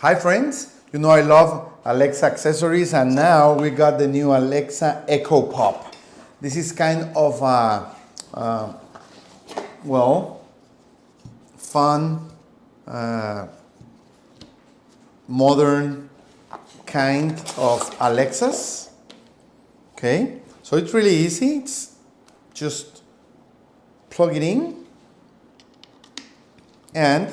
Hi friends, you know I love Alexa accessories, and now we got the new Alexa Echo Pop. This is kind of a, fun, modern kind of Alexas. Okay, so it's really easy. It's just plug it in and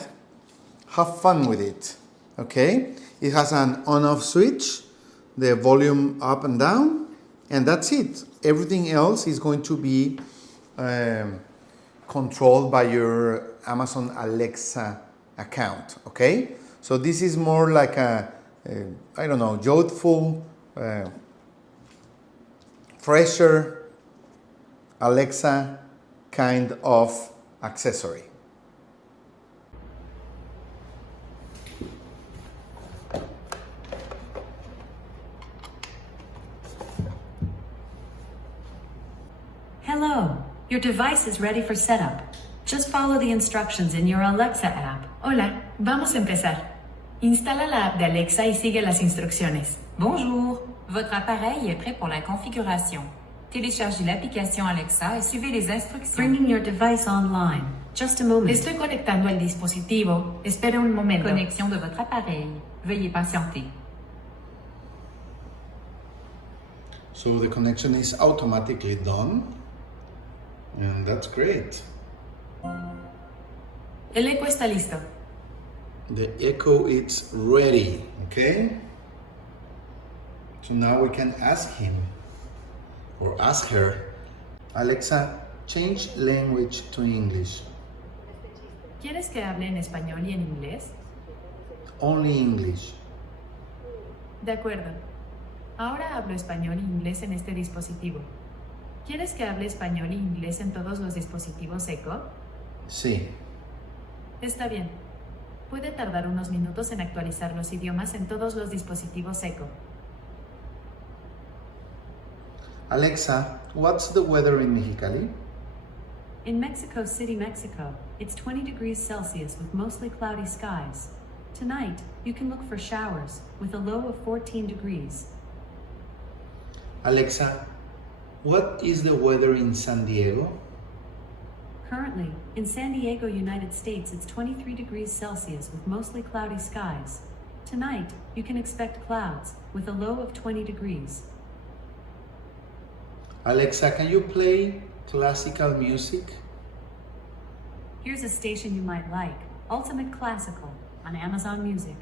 have fun with it. Okay, it has an on-off switch, the volume up and down, and that's it. Everything else is going to be controlled by your Amazon Alexa account. Okay, so this is more like a youthful, fresher Alexa kind of accessory. Hello, your device is ready for setup. Just follow the instructions in your Alexa app. Hola, vamos a empezar. Instala la app de Alexa y sigue las instrucciones. Bonjour, votre appareil est prêt pour la configuration. Téléchargez l'application Alexa et suivez les instructions. Bringing your device online. Just a moment. Estoy conectando el dispositivo. Espere un momento. Connexion de votre appareil. Veuillez patienter. So the connection is automatically done, and that's great. El eco está listo. The Echo is ready, okay? So now we can ask him or ask her, Alexa, change language to English. ¿Quieres que hable en español y en inglés? Only English. De acuerdo. Ahora hablo español e inglés en este dispositivo. ¿Quieres que hable español e inglés en todos los dispositivos Echo? Sí. Está bien. Puede tardar unos minutos en actualizar los idiomas en todos los dispositivos Echo. Alexa, what's the weather in Mexicali? In Mexico City, Mexico, it's 20 degrees Celsius with mostly cloudy skies. Tonight, you can look for showers with a low of 14 degrees. Alexa, what is the weather in San Diego? Currently, in San Diego, United States, it's 23 degrees Celsius with mostly cloudy skies. Tonight, you can expect clouds with a low of 20 degrees. Alexa, can you play classical music? Here's a station you might like, Ultimate Classical, on Amazon Music.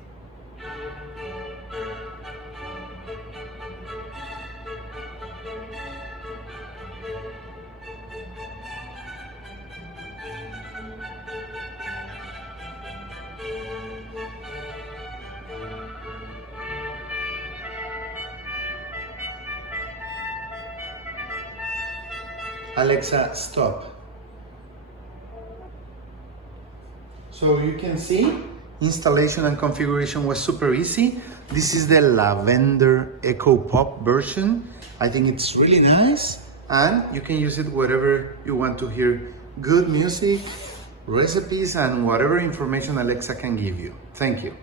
Alexa, stop. So you can see installation and configuration was super easy. This is the Lavender Echo Pop version. I think it's really nice, and you can use it wherever you want to hear good music, recipes, and whatever information Alexa can give you. Thank you.